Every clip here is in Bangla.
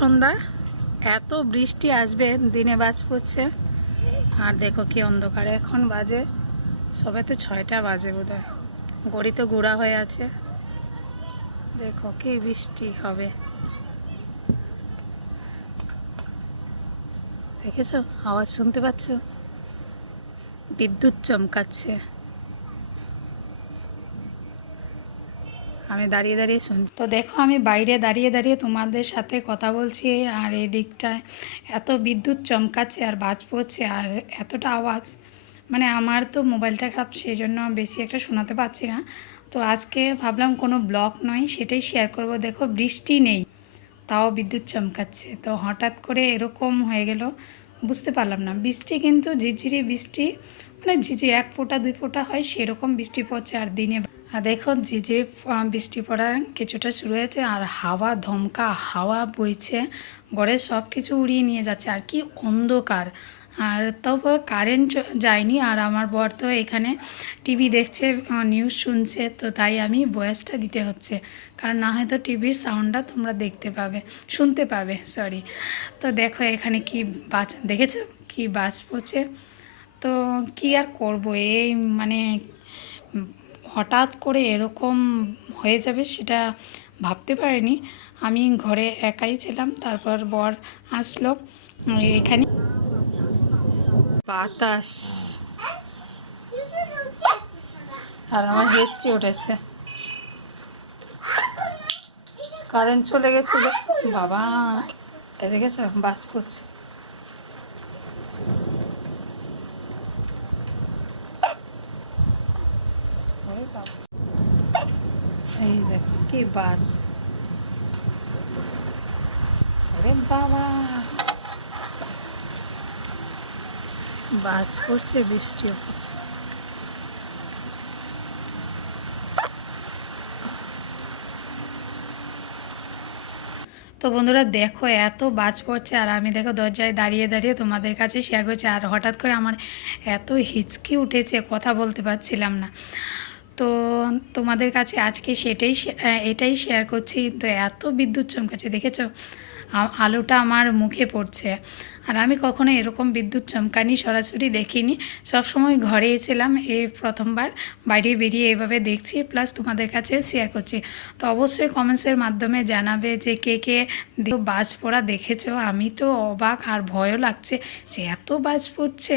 সন্ধ্যা। এত বৃষ্টি আসবে, দিনে বাজ পড়ছে। আর দেখো কি অন্ধকার, এখন বাজে সবে তো ছয়টা বাজে বোধ হয় গড়ি তো গুঁড়া হয়ে আছে। দেখো কি বৃষ্টি হবে। দেখেছ? আওয়াজ শুনতে পাচ্ছ? বিদ্যুৎ চমকাচ্ছে। আমি দাঁড়িয়ে দাঁড়িয়ে শুনছি তো দেখো, আমি বাইরে দাঁড়িয়ে দাঁড়িয়ে তোমাদের সাথে কথা বলছি আর এই দিকটায় এত বিদ্যুৎ চমকাচ্ছে আর বাজ পড়ছে আর এতটা আওয়াজ। মানে আমার তো মোবাইলটা খারাপ, সেই জন্য বেশি একটা শোনাতে পারছি না। তো আজকে ভাবলাম কোনো ব্লগ নয়, সেটাই শেয়ার করব। দেখো, বৃষ্টি নেই, তাও বিদ্যুৎ চমকাচ্ছে। তো হঠাৎ করে এরকম হয়ে গেল, বুঝতে পারলাম না। বৃষ্টি কিন্তু ঝিরঝিরি বৃষ্টি মানে ঝিঝিরি এক ফোঁটা, দুই ফোঁটা হয়, সেরকম বৃষ্টি পড়ছে আর দিনে আর দেখো ঝিঝিরি আহ, বৃষ্টি পড়া কিছুটা শুরু হয়েছে আর হাওয়া ধমকা হাওয়া বইছে। ঘরের সব কিছু উড়িয়ে নিয়ে যাচ্ছে। আর কি অন্ধকার। আর তবু কারেন্ট যায়নি। আর আমার বর তো এখানে টিভি দেখছে নিউজ শুনছে। তো তাই আমি ভয়েসটা দিতে হচ্ছে। কারণ না হয়তো টিভির সাউন্ডটা তোমরা দেখতে পাবে শুনতে পাবে। সরি তো দেখো এখানে কি বাজ দেখেছ কি বাজ পড়ছে? তো কি আর করব? এই মানে হঠাৎ করে এরকম হয়ে যাবে সেটা ভাবতে পারিনি। আমি ঘরে একাই ছিলাম, তারপর বর আসলো, এখানে। বাতাস। আর আমার হেঁচকে উঠেছে? কারেন্ট চলে গেছিল। বাবা দেখেছ বাস করছে ওরে বাবা। কি বাস বাবা। বাজ পড়ছে, বৃষ্টিও পড়ছে। তো বন্ধুরা, দেখো, এত বাজ পড়ছে, আর আমি দেখো দরজায় দাঁড়িয়ে দাঁড়িয়ে তোমাদের কাছে শেয়ার করছি, আর হঠাৎ করে আমার এত হিচকি উঠেছে, কথা বলতে পারছিলাম না। তো তোমাদের কাছে আজকে সেটাই এটাই শেয়ার করছি। তো এত বিদ্যুৎ চমকাচ্ছে, দেখেছ? আলোটা আমার মুখে পড়ছে। আর আমি কখনো এরকম বিদ্যুৎ চমকানি সরাসরি দেখিনি। সবসময় ঘরে ছিলাম এই প্রথমবার। বাইরে বেরিয়ে এভাবে দেখছি, প্লাস তোমাদের কাছে শেয়ার করছি। তো অবশ্যই কমেন্টসের মাধ্যমে জানাবে যে কে কে বাজ পড়া দেখেছ। আমি তো অবাক আর ভয়ও লাগছে যে এত বাজ পড়ছে।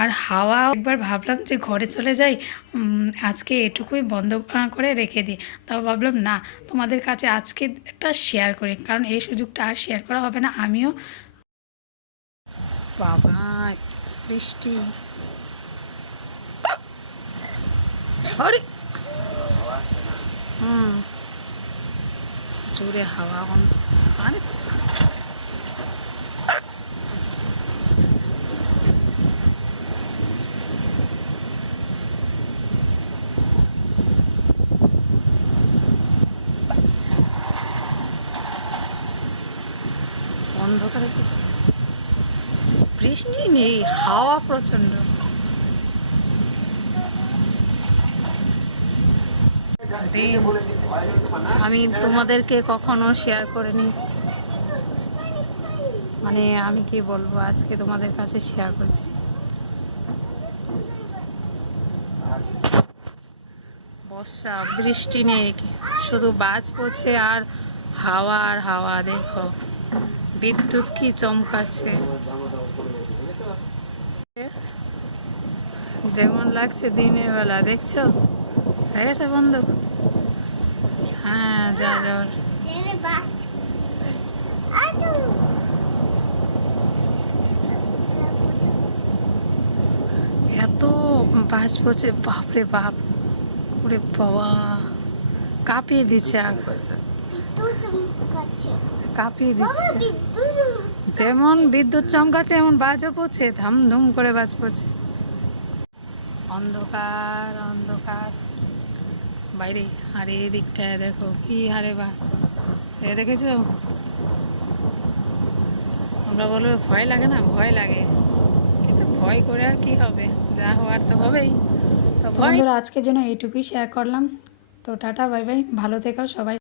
আর হাওয়া, একবার ভাবলাম যে ঘরে চলে যাই আজকে এটুকুই বন্ধ করে রেখে দিই। তাও ভাবলাম, না, তোমাদের কাছে আজকে একটা শেয়ার করি। কারণ এই সুযোগটা আর শেয়ার করা হবে না। আমিও বাবা বৃষ্টি। আরে। হুম। জোরে হাওয়া আরে। অন্ধকারে কিছু বৃষ্টি নেই, হাওয়া প্রচণ্ড আমি তোমাদেরকে কখনো শেয়ার করিনি। মানে আমি কি বলব, আজকে তোমাদের কাছে শেয়ার করছি। বর্ষা, বৃষ্টি নেই, শুধু বাজ পড়ছে আর হাওয়া আর হাওয়া, দেখো। বিদ্যুৎ কি চমকাচ্ছে। যেমন লাগছে দিনের বেলা দেখছ? হয়ে গেছে বন্ধু? হ্যাঁ যা জ্বর এত বাস পড়ছে বাপরে বাপ। ওরে বাবা। কাঁপিয়ে দিচ্ছে কাঁপিয়ে দিচ্ছে। যেমন বিদ্যুৎ চমকাচ্ছে, এমন বাজও পড়ছে ধাম ধুম করে বাজ পড়ছে। অন্ধকার অন্ধকার। বাইরে, আর এই দিকটায় দেখো, কি হারে বা। এ দেখেছ? আমরা বলব ভয় লাগে না? ভয় লাগে। কিন্তু ভয় করে আর কি হবে? যা হওয়ার তো হবেই। তো ভয় আজকের জন্য এইটুকুই শেয়ার করলাম। তো টাটা, বাই বাই। ভালো থেকো সবাই।